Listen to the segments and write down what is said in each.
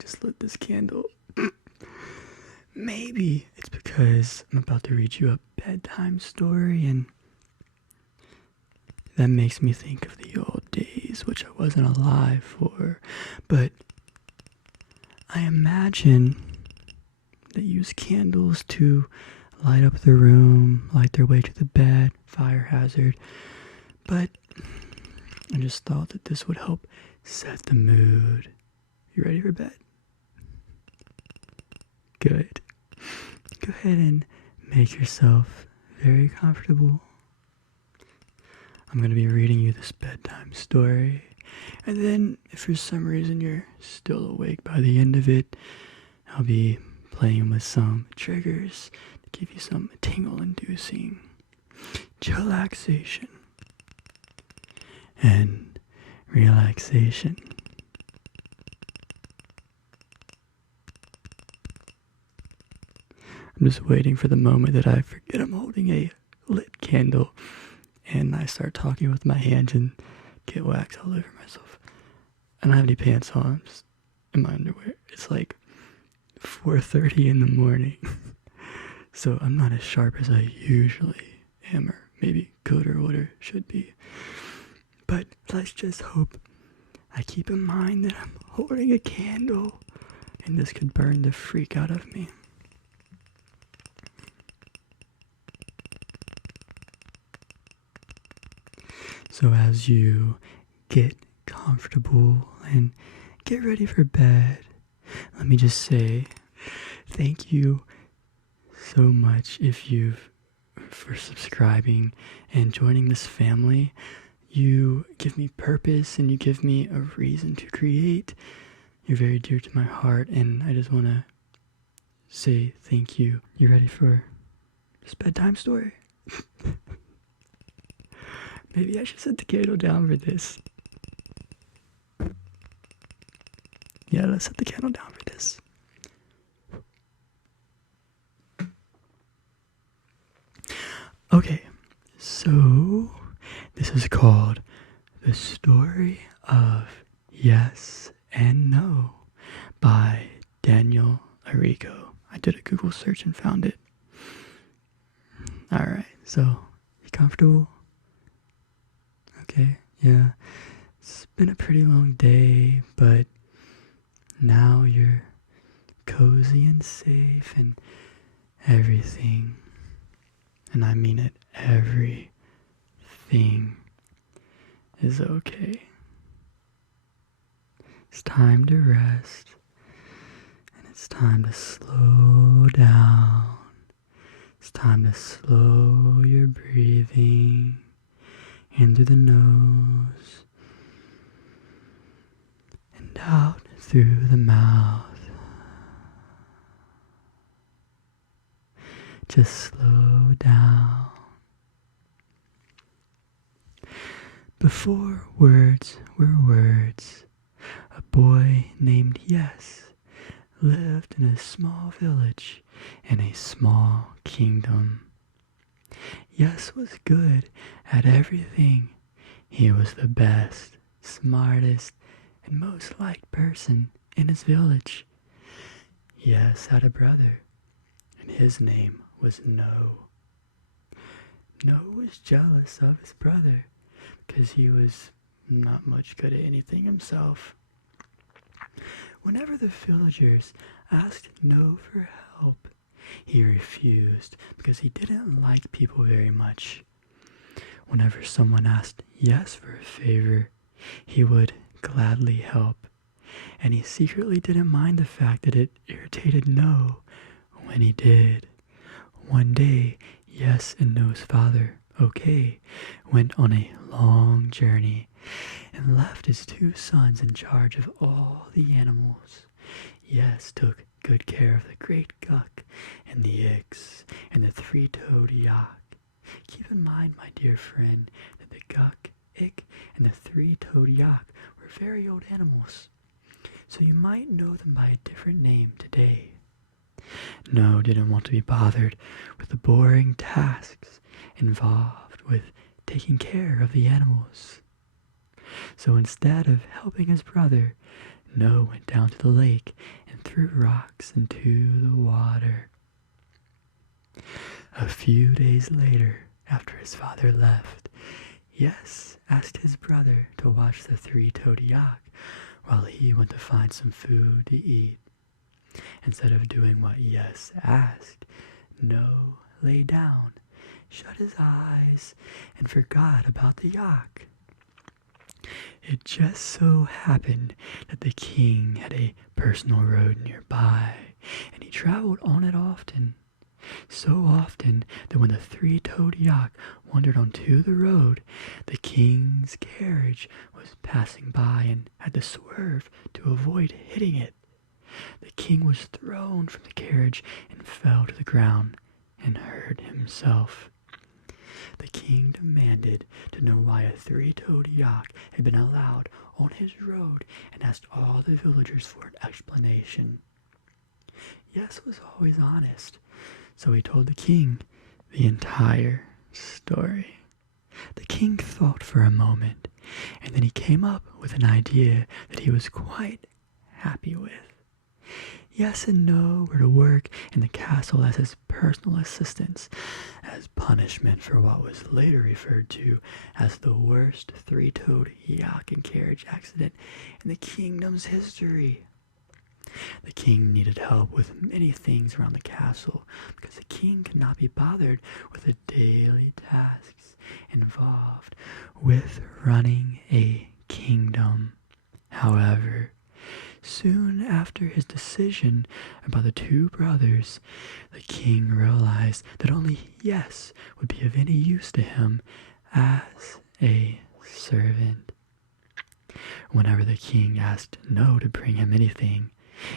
just lit this candle. Maybe it's because I'm about to read you a bedtime story, and that makes me think of the old days, which I wasn't alive for. But I imagine they use candles to light up the room, light their way to the bed, fire hazard. But I just thought that this would help set the mood. You ready for bed? Good. Go ahead and make yourself very comfortable. I'm going to be reading you this bedtime story. And then, if for some reason you're still awake by the end of it, I'll be playing with some triggers to give you some tingle-inducing chillaxation and relaxation. I'm just waiting for the moment that I forget I'm holding a lit candle and I start talking with my hands and get wax all over myself. I don't have any pants on, I'm just in my underwear. It's like 4:30 in the morning. So I'm not as sharp as I usually am, or maybe could, or what or should be. But let's just hope I keep in mind that I'm holding a candle and this could burn the freak out of me. So as you get comfortable and get ready for bed, let me just say thank you so much for subscribing and joining this family. You give me purpose and you give me a reason to create. You're very dear to my heart, and I just want to say thank you. You ready for this bedtime story? Maybe I should set the candle down for this. Yeah, let's set the candle down for this. Okay, so this is called The Story of Yes and No by Daniel Arico. I did a Google search and found it. Alright, so you comfortable? Okay, yeah. It's been a pretty long day, but now you're cozy and safe and everything. And I mean it, everything is okay. It's time to rest, and it's time to slow down. It's time to slow your breathing in through the nose and out through the mouth. Just slow down. Before words were words, a boy named Yes lived in a small village in a small kingdom. Yes was good at everything. He was the best, smartest, and most liked person in his village. Yes had a brother, and his name was No. No was jealous of his brother because he was not much good at anything himself. Whenever the villagers asked No for help, he refused because he didn't like people very much. Whenever someone asked Yes for a favor, he would gladly help, and he secretly didn't mind the fact that it irritated No when he did. One day, Yes and No's father, Okay, went on a long journey and left his two sons in charge of all the animals. Yes took good care of the great guck and the Ix and the three-toed yak. Keep in mind, my dear friend, that the guck, ick, and the three-toed yak were very old animals, so you might know them by a different name today. No didn't want to be bothered with the boring tasks involved with taking care of the animals. So instead of helping his brother, No went down to the lake and threw rocks into the water. A few days later, after his father left, Yes asked his brother to watch the three-toed yak while he went to find some food to eat. Instead of doing what Yes asked, No lay down, shut his eyes, and forgot about the yak. It just so happened that the king had a personal road nearby, and he traveled on it often. So often that when the three-toed yak wandered onto the road, the king's carriage was passing by and had to swerve to avoid hitting it. The king was thrown from the carriage and fell to the ground and hurt himself. The king demanded to know why a three-toed yak had been allowed on his road and asked all the villagers for an explanation. Yes was always honest, so he told the king the entire story. The king thought for a moment, and then he came up with an idea that he was quite happy with. Yes and No were to work in the castle as his personal assistants, as punishment for what was later referred to as the worst three-toed yak and carriage accident in the kingdom's history. The king needed help with many things around the castle because the king could not be bothered with the daily tasks involved with running a kingdom. However, soon after his decision about the two brothers, the king realized that only Yes would be of any use to him as a servant. Whenever the king asked No to bring him anything,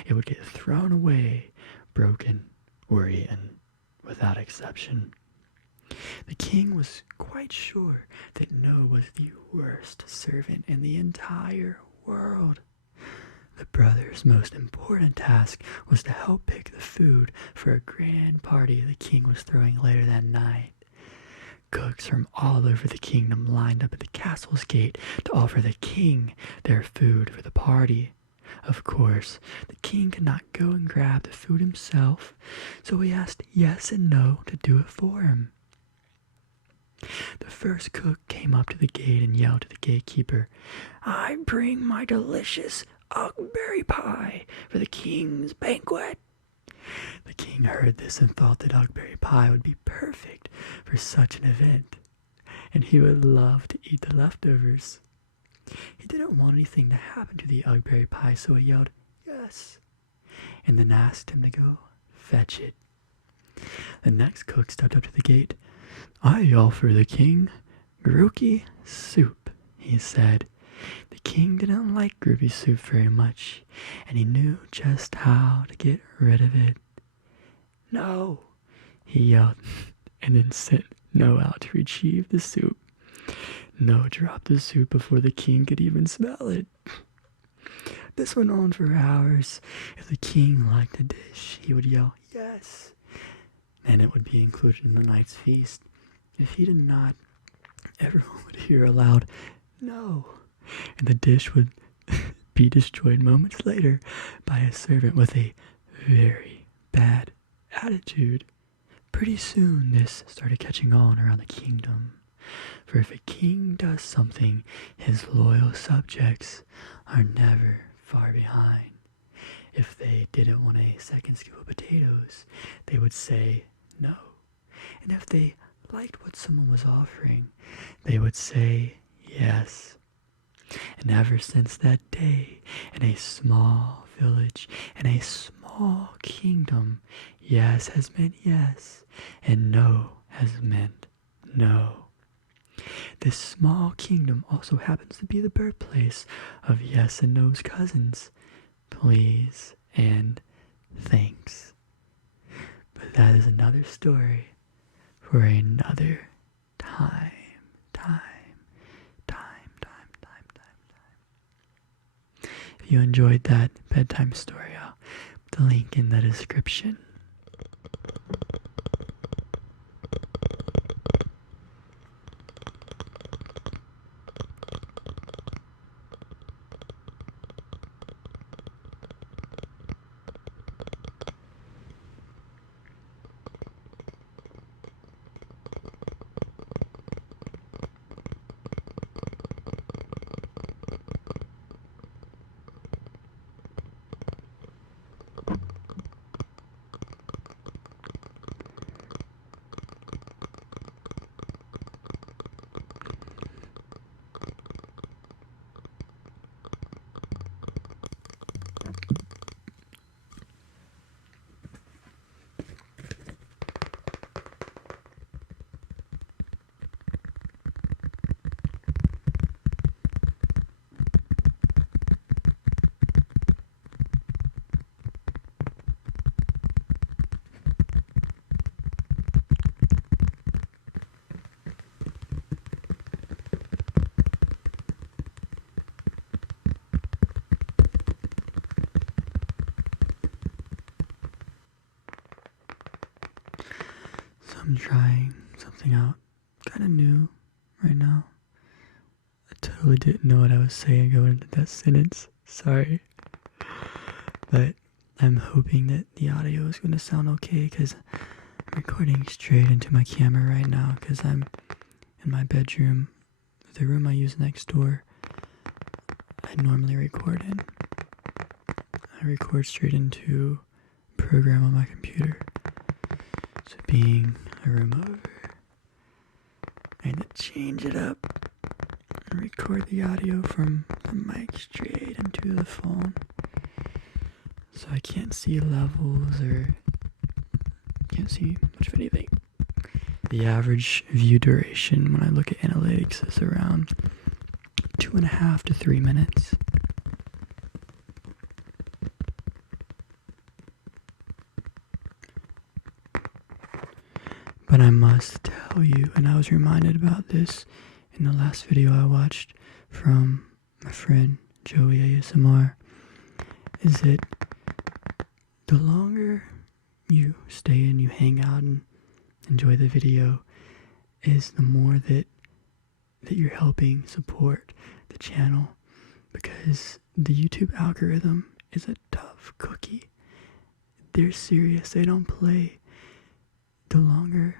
it would get thrown away, broken, or eaten, without exception. The king was quite sure that No was the worst servant in the entire world. The brothers' most important task was to help pick the food for a grand party the king was throwing later that night. Cooks from all over the kingdom lined up at the castle's gate to offer the king their food for the party. Of course, the king could not go and grab the food himself, so he asked Yes and No to do it for him. The first cook came up to the gate and yelled to the gatekeeper, "I bring my delicious ugberry pie for the king's banquet." The king heard this and thought that ugberry pie would be perfect for such an event, and he would love to eat the leftovers. He didn't want anything to happen to the ugberry pie, so he yelled, "Yes," and then asked him to go fetch it. The next cook stepped up to the gate. "I offer the king grookey soup," he said. The king didn't like groupie soup very much, and he knew just how to get rid of it. "No," he yelled, and then sent No out to retrieve the soup. No dropped the soup before the king could even smell it. This went on for hours. If the king liked a dish, he would yell, "Yes," and it would be included in the night's feast. If he did not, everyone would hear a loud "No," and the dish would be destroyed moments later by a servant with a very bad attitude. Pretty soon this started catching on around the kingdom, for if a king does something, his loyal subjects are never far behind. If they didn't want a second scoop of potatoes, they would say no. And if they liked what someone was offering, they would say yes. And ever since that day, in a small village, in a small kingdom, yes has meant yes, and no has meant no. This small kingdom also happens to be the birthplace of Yes and No's cousins, Please and Thanks. But that is another story for another time. If you enjoyed that bedtime story, I'll put the link in the description. I'm trying something out kind of new right now. I totally didn't know what I was saying going into that sentence. Sorry. But I'm hoping that the audio is going to sound okay because I'm recording straight into my camera right now because I'm in my bedroom, the room I use next door. I normally record in. I record straight into a program on my computer. So being a room over, I had to change it up and record the audio from the mic straight into the phone. So I can't see levels or can't see much of anything. The average view duration when I look at analytics is around 2.5 to 3 minutes. But I must tell you, and I was reminded about this in the last video I watched from my friend Joey ASMR, is that the longer you stay and you hang out and enjoy the video is the more that you're helping support the channel, because the YouTube algorithm is a tough cookie. They're serious, they don't play. The longer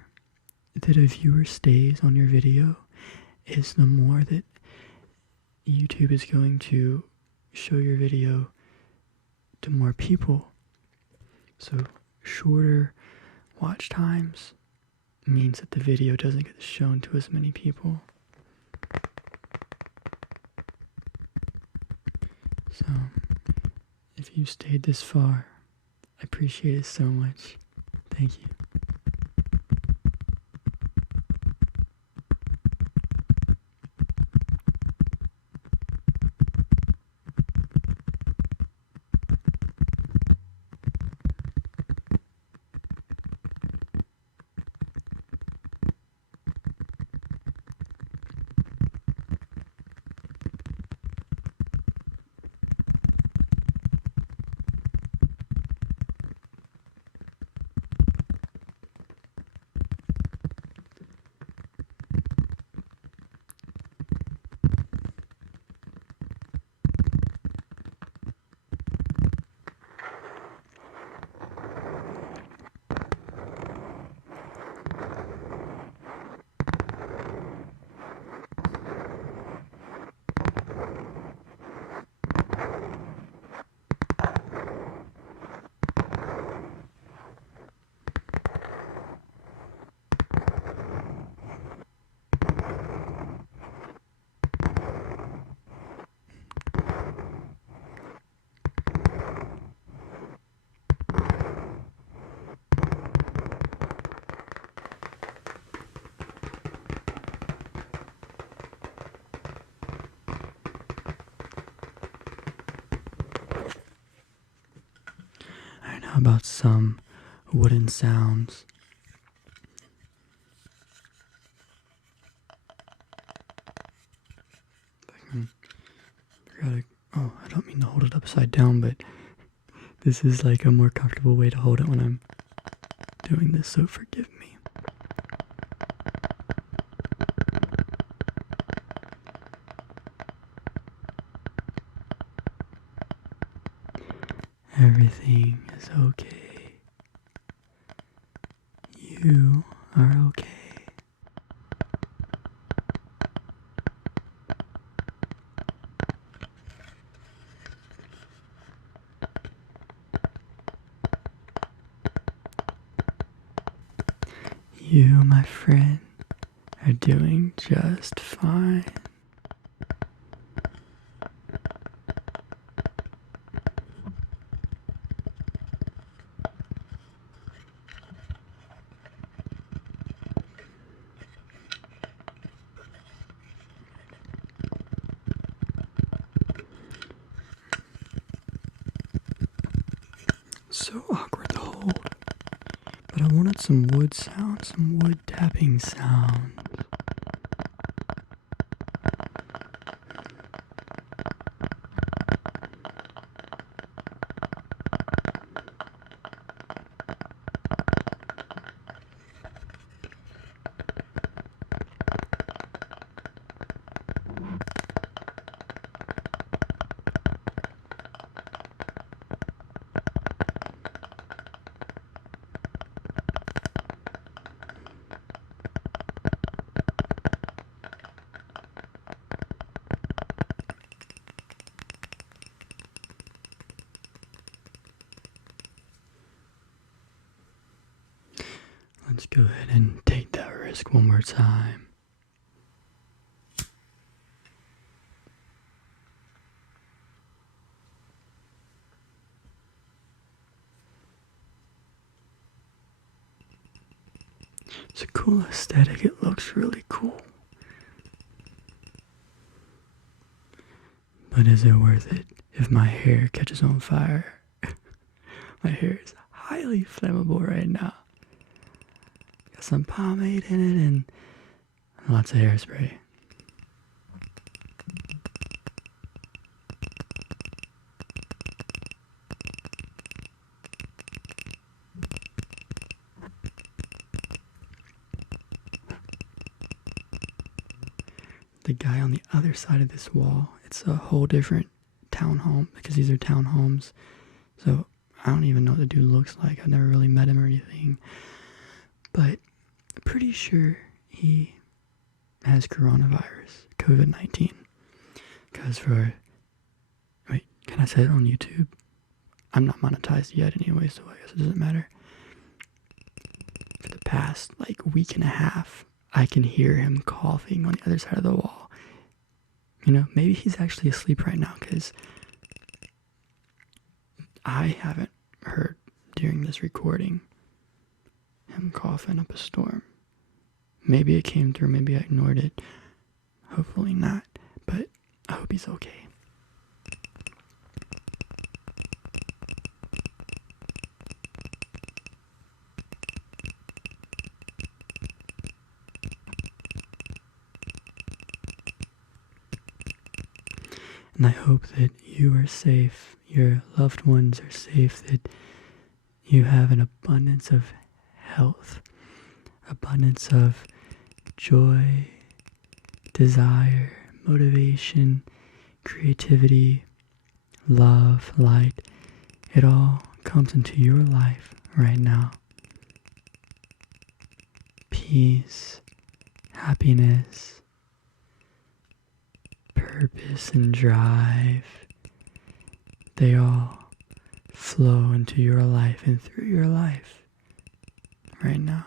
that a viewer stays on your video is the more that YouTube is going to show your video to more people. So shorter watch times means that the video doesn't get shown to as many people. So if you stayed this far, I appreciate it so much. Thank you. How about some wooden sounds? I don't mean to hold it upside down, but this is like a more comfortable way to hold it when I'm doing this, so forgive me. Everything is okay. You are okay. You, my friend, are doing just fine. So awkward to hold. But I wanted some wood sounds, some wood tapping sounds. Let's go ahead and take that risk one more time. It's a cool aesthetic. It looks really cool. But is it worth it if my hair catches on fire? My hair is highly flammable right now. Got some pomade in it and lots of hairspray. The guy on the other side of this wall, it's a whole different townhome because these are townhomes. So I don't even know what the dude looks like. I've never really met him or anything. But I'm pretty sure he has coronavirus, COVID-19. Because wait, can I say it on YouTube? I'm not monetized yet anyway, so I guess it doesn't matter. For the past week and a half, I can hear him coughing on the other side of the wall. You know, maybe he's actually asleep right now because I haven't heard during this recording him coughing up a storm. Maybe it came through, maybe I ignored it. Hopefully not, but I hope he's okay. And I hope that you are safe, your loved ones are safe, that you have an abundance of health, abundance of joy, desire, motivation, creativity, love, light. It all comes into your life right now. Peace, happiness, purpose and drive, they all flow into your life and through your life right now.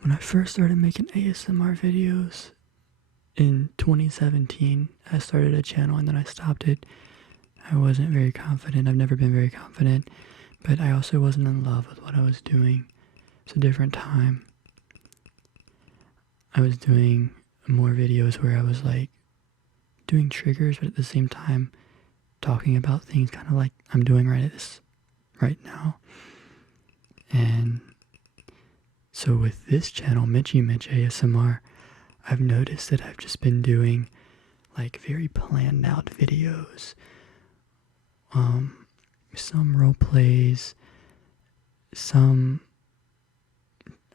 When I first started making ASMR videos in 2017, I started a channel and then I stopped it. I wasn't very confident. I've never been very confident, but I also wasn't in love with what I was doing. It's a different time. I was doing more videos where I was doing triggers, but at the same time talking about things kind of like I'm doing right now. And so with this channel, mmmitchhh ASMR, I've noticed that I've just been doing very planned out videos. Some role plays, some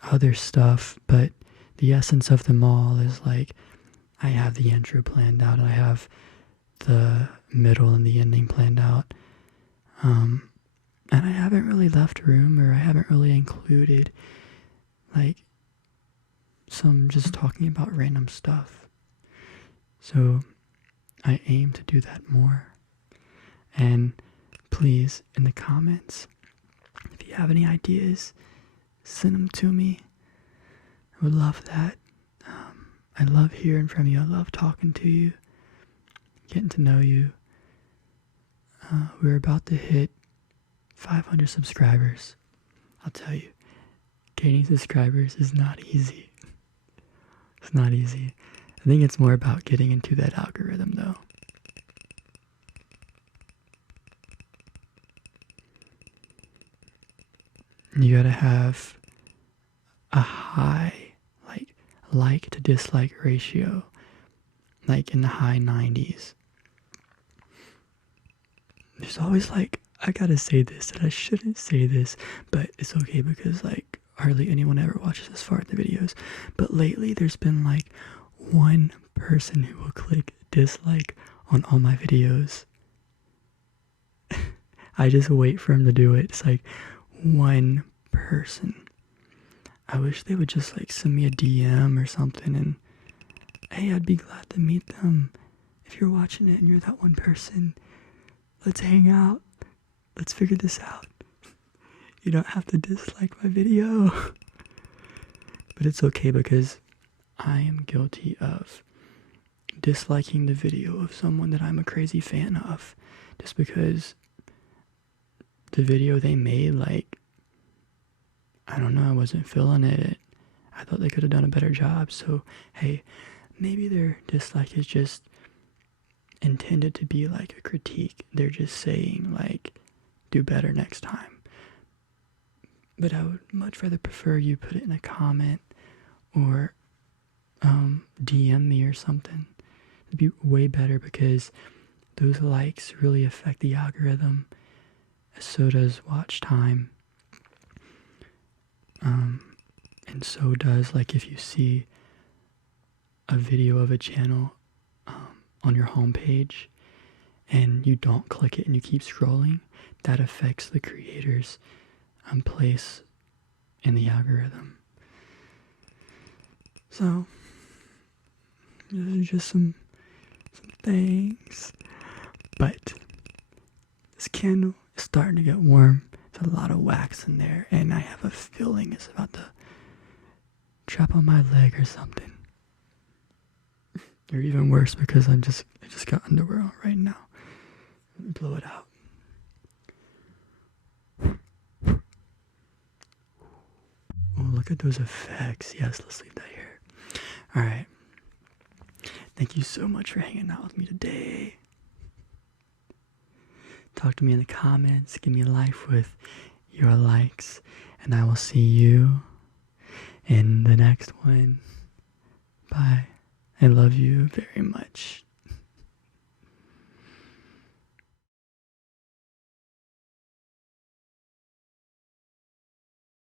other stuff, but the essence of them all is I have the intro planned out, I have the middle and the ending planned out. And I haven't really left room, or I haven't really included some just talking about random stuff. So I aim to do that more. And please, in the comments, if you have any ideas, send them to me. I would love that. I love hearing from you. I love talking to you, getting to know you. We're about to hit 500 subscribers. I'll tell you, gaining subscribers is not easy. It's not easy. I think it's more about getting into that algorithm though. You gotta have a high like to dislike ratio, in the high 90s. There's always I gotta say this, and I shouldn't say this, but it's okay because hardly anyone ever watches this far in the videos. But lately there's been one person who will click dislike on all my videos. I just wait for him to do it. It's like one person. I wish they would just like send me a DM or something, and hey, I'd be glad to meet them. If you're watching it and you're that one person, let's hang out. Let's figure this out. You don't have to dislike my video. But it's okay because I am guilty of disliking the video of someone that I'm a crazy fan of. Just because the video they made, like, I don't know, I wasn't feeling it. I thought they could have done a better job. So, hey, maybe their dislike is just intended to be like a critique. They're just saying, like, do better next time. But I would much rather prefer you put it in a comment or DM me or something. It'd be way better because those likes really affect the algorithm. So does watch time. And so does, like, if you see a video of a channel on your homepage and you don't click it and you keep scrolling, that affects the creator's place in the algorithm. So, those are just some things. But this candle is starting to get warm. There's a lot of wax in there, and I have a feeling it's about to drop on my leg or something. Or even worse, because I just got underwear on right now. Let me blow it out. Oh, look at those effects. Yes, let's leave that here. Alright. Thank you so much for hanging out with me today. Talk to me in the comments. Give me a life with your likes. And I will see you in the next one. Bye. I love you very much.